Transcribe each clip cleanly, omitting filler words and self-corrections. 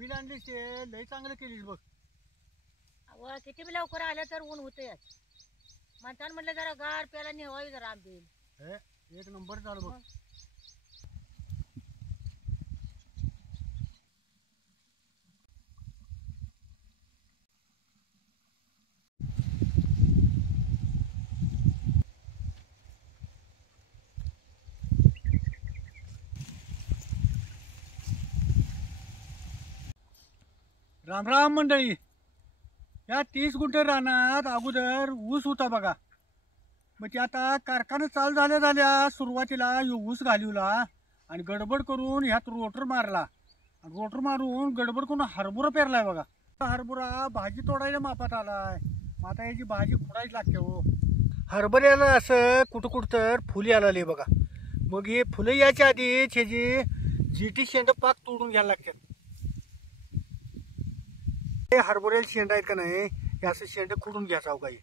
आंबील आणलीस ते लय चांगलं केलीस बघ. अहो किती बी लवकर आलं तर ऊन होतंयच. म्हणताना म्हटलं जरा गार प्याला नेवावी जरा आंबील. हे एक नंबर झालं बघ. राम राम मंडळी. या 30 गुंठे रानात अगोदर ऊस होता बघा. मग ते आता कारखाना चालू झाल्या सुरुवातीला ऊस घालिवला आणि गडबड करून ह्यात रोटर मारला. रोटर मारून गडबड करून हरभरा पेरलाय बघा. हरभरा भाजी तोडायला मापात आलाय. मग आता याची भाजी खुडायची लागते हो. हरभऱ्याला असं कुठं तर फुलं यायला लागली बघा. मग हे फुलं यायच्या आधीच ह्याची जीटी शेंड पाक तोडून घ्यायला लागतात. हे हरभऱ्याला शेंड आहेत का नाही, हे असं शेंड खुडून घ्यायचं काही.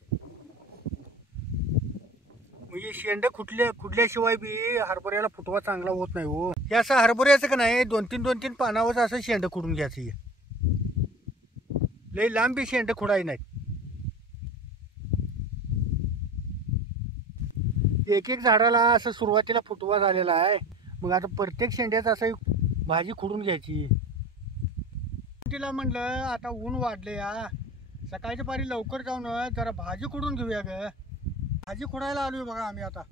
म्हणजे शेंड खुडल्याशिवाय बी हरभऱ्याला फुटवा चांगला होत नाही हो. हे असं हरभऱ्याचं का नाही 2-3 पानावर असं शेंड खुडून घ्यायचं. लई लांब बी शेंड खुडाय नाहीत. एक झाडाला असं सुरुवातीला फुटवा झालेला आहे. मग आता प्रत्येक शेंड्याचं असं भाजी खुडून घ्यायची. तिला म्हणलं आता ऊन वाढले या, सकाळच्या पारी लवकर जाऊन जरा भाजी खुडून घेऊया ग. भाजी खुडायला आलोय बघा आम्ही आता.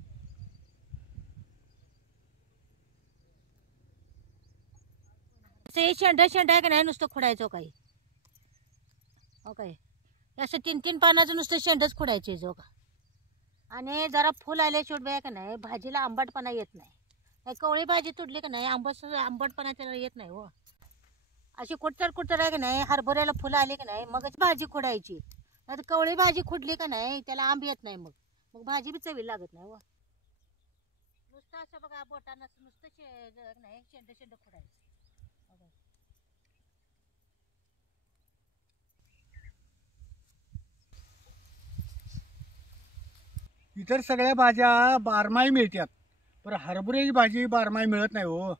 शेंड आहे का नाही नुसतं खुडायचं काही. हो काय असं 3-3 पानाचं नुसतं शेंडच खुडायचे जो का. आणि जरा फुल आले शेवट का नाही भाजीला आंबटपणा येत नाही. कवळी भाजी तुडली का नाही आंबटपणा त्याला येत नाही हो. अशी कुठतर आहे का नाही हरभऱ्याला फुलं आली का नाही मगच भाजी खुडायची. नाही तर कवळी भाजी खुडली का नाही त्याला आंब येत नाही. मग भाजी बी चवी लागत नाही हो. नुसतं असं बघा बोटानं नुसतं नाही शेंड खुडायचं. इतर सगळ्या भाज्या बारमाही मिळतात, पण हरभऱ्याची भाजी बारमाही मिळत नाही हो.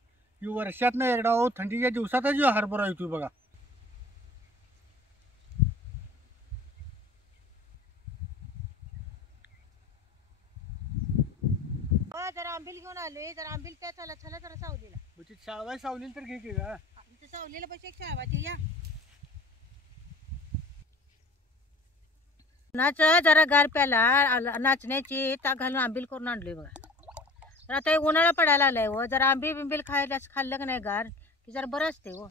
ही वर्षातनं एकदा हो, थंडीच्या दिवसातच हरभरा येतो बघा. जरा आंबील घेऊन आलोय. जरा आंबील त्या चला जरा सावलीला. शाळवाय सावलीला तर घे की का. सावलीला पैसे शाळवाची या नाच जरा गार प्याला नाचण्याची ताक घालून आंबील करून आणलोय बघा. तर आता हे उन्हाळा पडायला आलाय हो. जरा बिंबील खाल्लं का नाही गार की जरा बरं असते हो.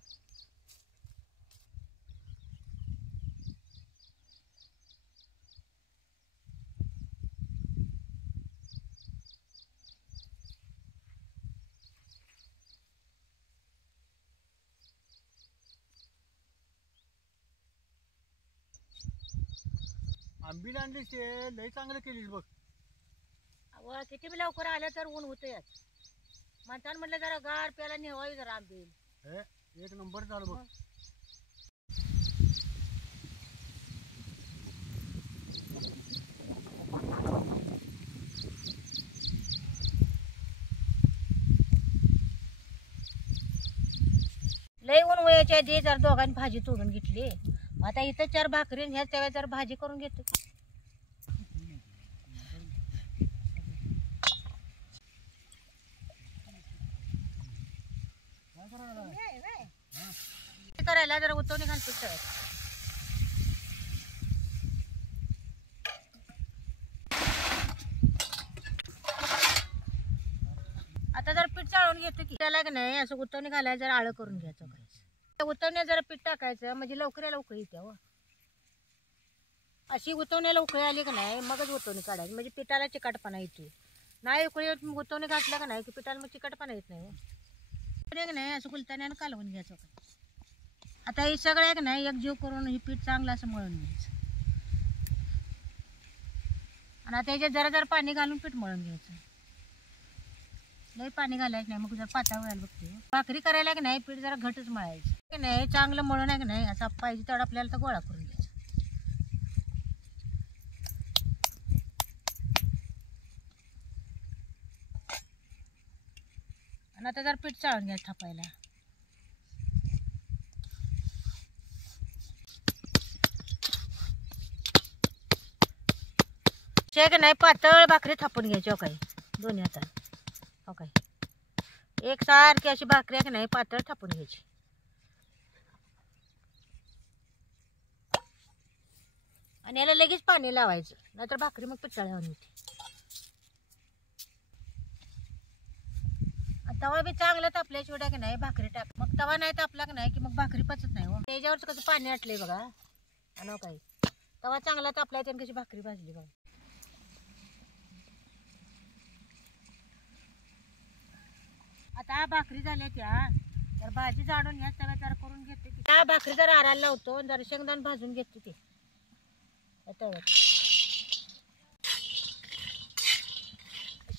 आंबील आणलीस ते लय चांगलं केलीस बघ. अहो किती बी लवकर आलं तर ऊन होतंयच. म्हणताना म्हटलं जरा गार प्याला नेवावी जरा आंबील. हे एक नंबर झालं बघ. लय ऊन वयाच्या आधी जरा दोघांनी भाजी तोडून घेतली. आता इथं 4 भाकरी ह्या तेव्हा जरा भाजी करून घेतो. करायला जरा उतवणी घालतो. आता जरा पीठ चाळून घेतो की त्याला की नाही असं उतवणी घालायला जरा आळं करून घ्यायचं. उतवण्या जरा पीठ टाकायचं म्हणजे लवकर येते हो. अशी उतवण्याला उकळी आली का नाही मगच उतवणी काढायची म्हणजे पिठाला चिकटपणा येतो. नाही उकळी उतवणी घातलं का नाही की पिठाला मग चिकटपणा येत नाही हो. नाही असं कुलताने कालवून घ्यायचं. आता हे सगळं एक नाही एक जीव करून हे पीठ चांगलं असं मळून घ्यायचं. आणि आता याच्यात जरा पाणी घालून पीठ मळून घ्यायचं. लई पाणी घालायचं नाही मग जर पातळ व्हायला बघते. भाकरी करायला की नाही पीठ जरा घटच मळायचं की नाही चांगलं मळून आहे की नाही असं पाहिजे तेवढं आपल्याला तर गोळा करून घ्यायचा. आणि आता जर पीठ चाळून घ्यायचं थापायला. चे का नाही पातळ भाकरी थापून घ्यायची हो काही दोन्ही हाताने हो काही एकसारखी अशी भाकरी आहे का नाही पातळ थापून घ्यायची. आणि याला लगेच पाणी लावायचं नाहीतर भाकरी मग पितळ्यावर होती. तवा बी चांगला तापल्या शिवाय की नाही भाकरी टाक. मग तवा नाही तापला की नाही की मग भाकरी पचत नाही हो. त्याच्यावरच कसं पाणी आटलंय बघा आणि काही तवा चांगला तापलाय त्याने कशी भाकरी भाजली बघा. आता भाकरी झाल्या त्या तर भाजी जाडून या तव्यात जरा करून घेते. त्या भाकरी जरा आरायला लावतो जरा शेंगदाण भाजून घेते ते तव्यात.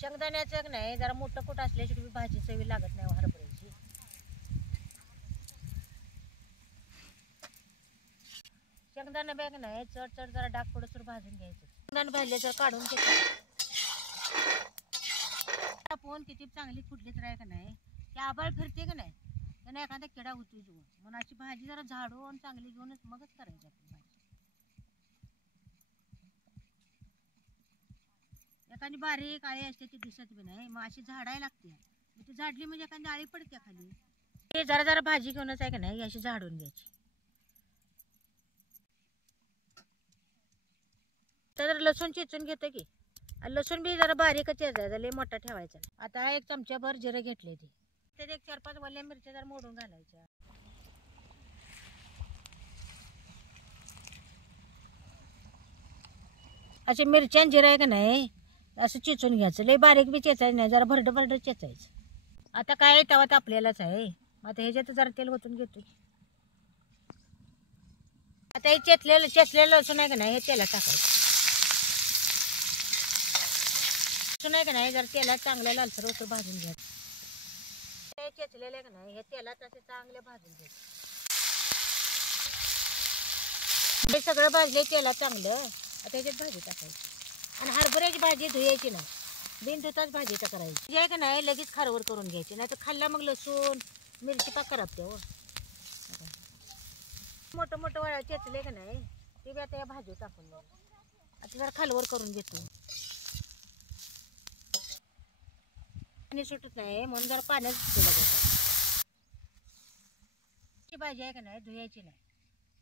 शेंगदाण्याचं नाही जरा मोठं कुठं असल्याशिवाय भाजी चवी लागत नाही हरभऱ्याची. शेंगदाणा बॅग नाही चढ चढ जरा डाग पुढं भाजून घ्यायचं. शेंगदाणा भाजले तर काढून घ्यायचं. फोन किती चांगली फुटलीच राह का नाही की आबाळ फिरते का नाही त्याने एखादा किडा होतो जीवन म्हणून अशी भाजी जरा झाडून चांगली घेऊनच मगच करायची आपण भाजी. एखादी बारीक आळी असते ती दिसत बी नाही मग अशी झाडायला लागते. ती झाडली म्हणजे एखादी आळी पडते खाली. ते जरा जरा भाजी घेऊनच आहे का नाही अशी झाडून घ्यायची. तर लसूण चिचून घेते की लसूण बी जरा बारीकच यायचा लय मोठा ठेवायचा. आता एक चमच्याभर जिरं घेतले ते त्यात एक 4-5 वल्या मिरच्या जरा मोडून घालायच्या. असे मिरच्या जिरं आहे का नाही असं चिचून घ्यायचं लय बारीक बी चेचायचं नाही जरा भरड भरड चेचायचं. आता काय तवा तापलेलाच आहे आता ह्याच्यात जरा तेल ओतून घेतो. आता हे चेचलेलं लसूण आहे का नाही हे तेलात टाकायचं. लसूण आहे का नाही जरा तेलात चांगलं लालसर होतं भाजून घ्यायचं. हे चेचलेलं आहे का नाही हे तेलात असे चांगले भाजून घ्यायचं. हे सगळं भाजले तेलात चांगलं. आता ह्याच्यात भाजी टाकायची आणि हरभऱ्याची भाजी धुयायची नाही बिन धुताच भाजीचा करायची. जे आहे का नाही लगेच खारवर करून घ्यायची नाही तर खाल्ला मग लसूण मिरची पाक करपते हो. मोठं मोठं वळा चेचले का नाही ते बी आता या भाजी टाकून द्या. आता जरा खालवर करून घेतो. पाणी सुटत नाही म्हणून जरा पाण्यात भाजी आहे का नाही धुयायची नाही.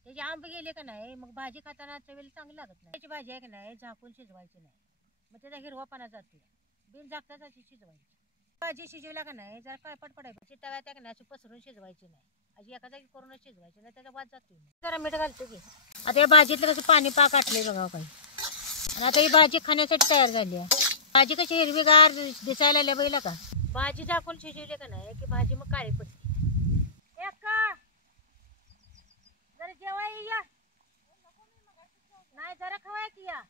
त्याचे आंबे गेले का नाही मग भाजी खाताना चवीला चांगली लागत नाही. त्याची भाजी आहे का नाही झाकून शिजवायची नाही मग त्याचा हिरवापणा जाते. बिन झाकताच अशी शिजवायची. भाजी शिजवला का नाही जरा काळपट पडायची तव्यात आहे का नाही अशी पसरून शिजवायची नाही अशी एका जागी करूनच शिजवायची नाही त्याचा वाद जातो. जरा मीठ घालतो की आता या भाजीतलं कसं पाणी पाक आटले बघा काही. आणि आता ही भाजी खाण्यासाठी तयार झाली आहे. भाजी कशी हिरवीगार दिसायला लागल्या बघितलं का. भाजी झाकून शिजवली का नाही की भाजी मग काळी पडते. जरा जेवाय या नाही जरा खवाय की या.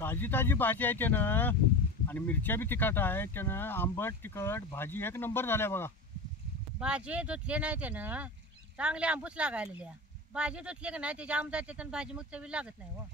ताजी ताजी भाजी आहे त्यानं आणि मिरच्या बी तिखट आहे त्यानं आंबट तिखट भाजी एक नंबर झाल्या बघा. भाजी धुतली नाही त्यानं चांगले आंबूस लागायला. भाजी धुतली का नाही त्याच्या आंब जाते भाजी मग चवी लागत नाही हो.